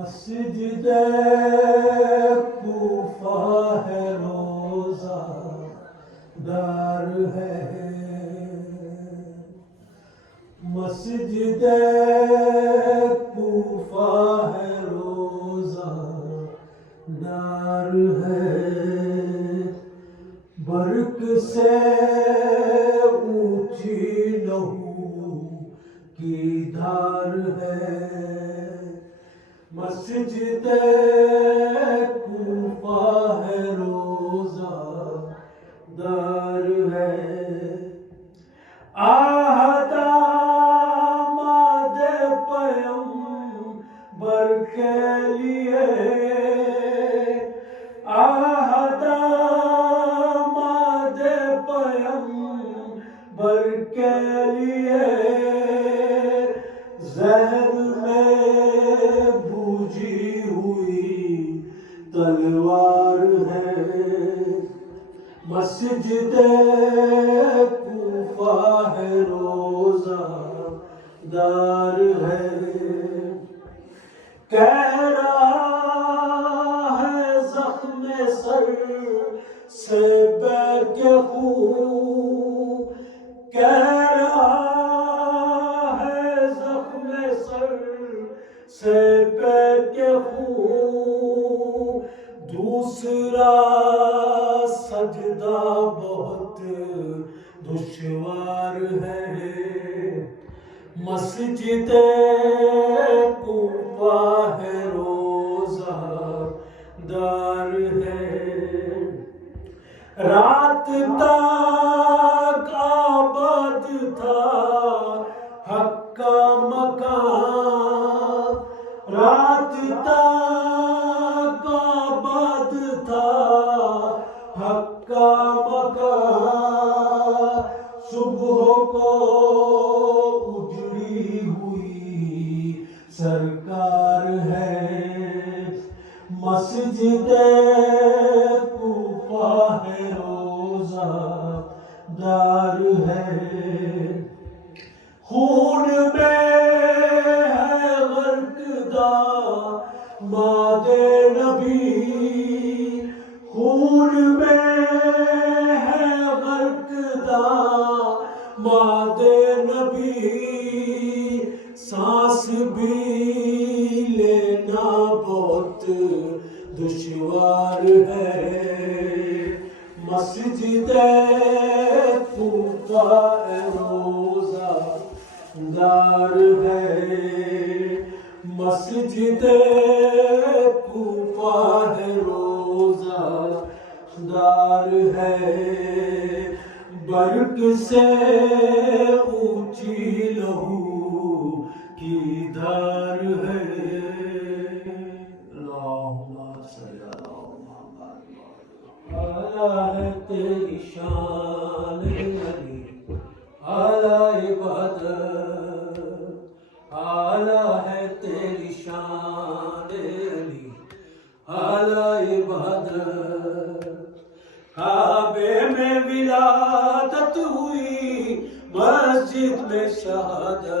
مسجد کوفہ ہے روزہ دار ہے، مسجد کوفہ ہے روزہ دار ہے، برق سے اونچی لہو کی دھار ہے، مسجد کوفہ ہے روزہ دار ہے، آہد آمد پیغمبر کے لیے، آہد آمد پیغمبر کے لیے، ذہن میں بوجھی ہوئی تلوار ہے، مسجد کوفہ ہے روزہ دار ہے، کہہ رہا ہے زخم سر سے بہ کے خون، کہہ رہا ہے زخم سر سے بہ کے خون، دوسرا سجدہ بہت دشوار ہے، مسجد کوفہ ہے روزہ دار ہے، رات تک آباد تھا حق کا مکان، رات تک آباد تھا حق کا مکان، صبح کو اجڑی ہوئی سرکار ہے، مسجد کوفہ ہے روزہ دار ہے، خون میں ہے غرق داماد نبی، خون میں ہے غرق داماد نبی، سانس بھی لینا بہت دشوار ہے، مسجد کوفہ ہے روزہ دار ہے، مسجد کوفہ ہے روزہ دار ہے، برق سے اونچی لہو کی دھار ہے، اللہم صلی اعلیٰ ہے تیری شان علی، اعلیٰ عبادت، اعلیٰ ہے تیری شان علی، اعلیٰ عبادت، کعبے میں ولادت ہوئی مسجد میں شہادت،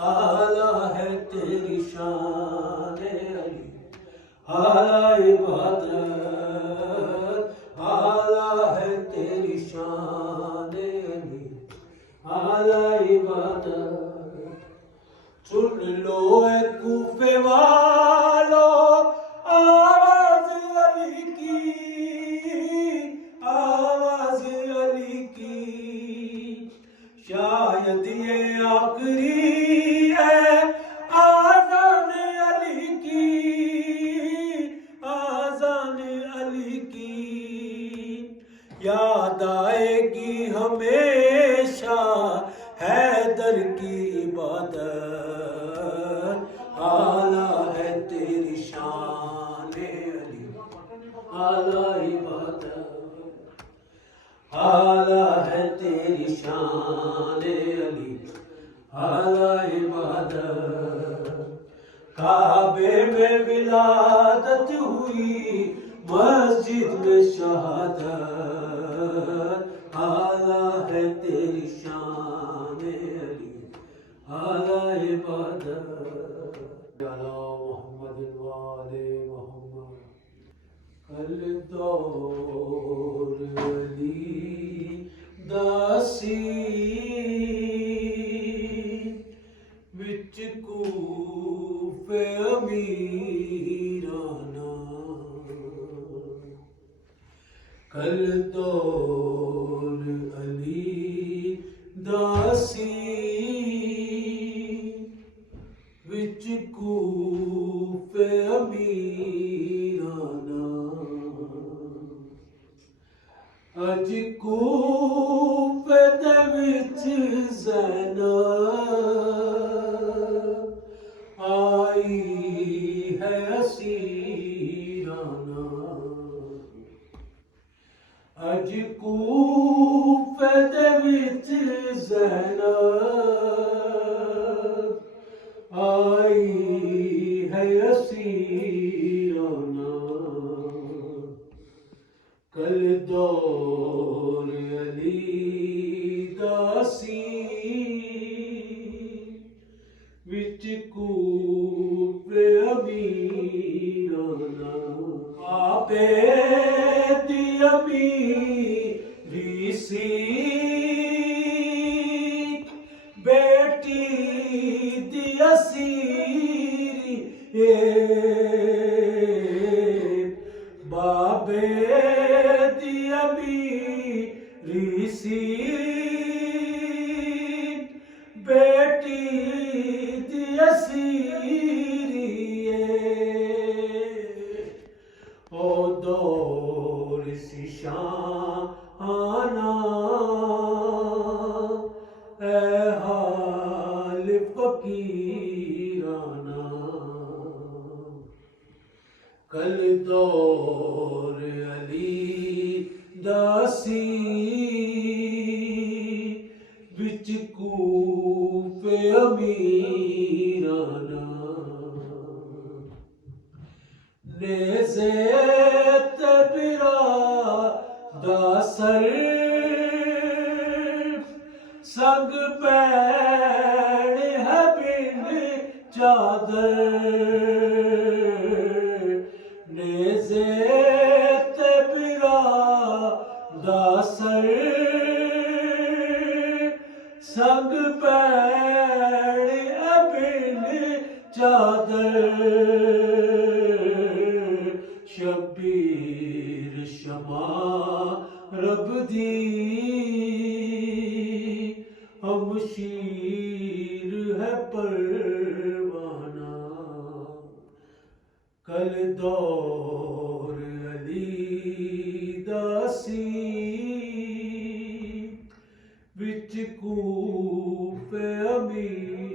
اعلیٰ ہے تیری شان علی، اعلیٰ عبادت، اعلیٰ ہے تیری شان علی، اعلیٰ عبادت، سن لو اے کوفے والو آواز علی کی، آواز علی کی، شاید یہ آخری ہے آذان علی کی، آذان علی کی، یاد آئے گی ہمیشہ حیدر کی عبادت، اعلیٰ ہے تیری شان علی، اعلیٰ عبادت، اعلیٰ ہے تیری شان علی، اعلیٰ عبادت، کعبے میں ولادت ہوئی مسجد میں شہادت، اعلیٰ ہے تیری شان علی، اعلیٰ عبادت، ਅਮੀਰਾਨਾ ਕਲ ਦੌਰ ਅਲੀ ਦਾਸੀ ਵਿੱਚ ਕੂਫੇ ਅਮੀਰਾਨਾ ਅੱਜ ਕੂਫੇ ਦੇ ਵਿੱਚ ਜ਼ੈਨਬ ਆਈ ਹੈ ਅਸੀਰਾਨਾ ਅੱਜ ਕੂਫੇ ਦੇ ਵਿੱਚ ਜ਼ੈਨਬ ਆਈ ਹੈ ਅਸੀਰਾਨਾ ਕਲ ਦੌਰ ਅਲੀ ਦਾਸੀ ਵਿੱਚ ਕੂਫੇ ਅਮੀਰਾਨਾ ਆਪੇ ਦੀ ਅਮੀਰੀ ਸੀ ਬੇਟੀ ਦੀ ਅਸੀਰੀ ਬਾਬੇ ਦੀ ਅਮੀਰੀ ਸੀ ਬੇਟੀ ਦੀ ਅਸੀਰੀ ਉਹ ਦੌਰ ਸੀ ਸ਼ਾਨਾ ਐ ਹਾਲ ਫਕੀਰਾਨਾ ਕਲ ਦੌਰ ਅਲੀ ਦਾਸੀ ਵਿੱਚ ਕੂਫੇ ਅਮੀਰਾਨਾ ਨੇਜ਼ੇ ਤੇ ਬਿਰਾ ਸਰ ਸੰਗ ਪੈਣ ਹੈ ਬਿਨ ਚਾਦਰ ਨੇਜ਼ੇ ਤੇ ਬਿਰਾ ਸਰ ਸੰਗ ਪੈਣ ਹੈ ਬਿਨ ਚਾਦਰ ਸ਼ਬੀਰ ਸ਼ਮਾ ਰੱਬ ਦੀ ਹਮਸ਼ੀਰ ਹੈ ਪਰਵਾਨਾ ਕਲ ਦੌਰ ਅਲੀ ਦਾਸੀ ਵਿੱਚ ਕੂਫੇ ਅਮੀਰ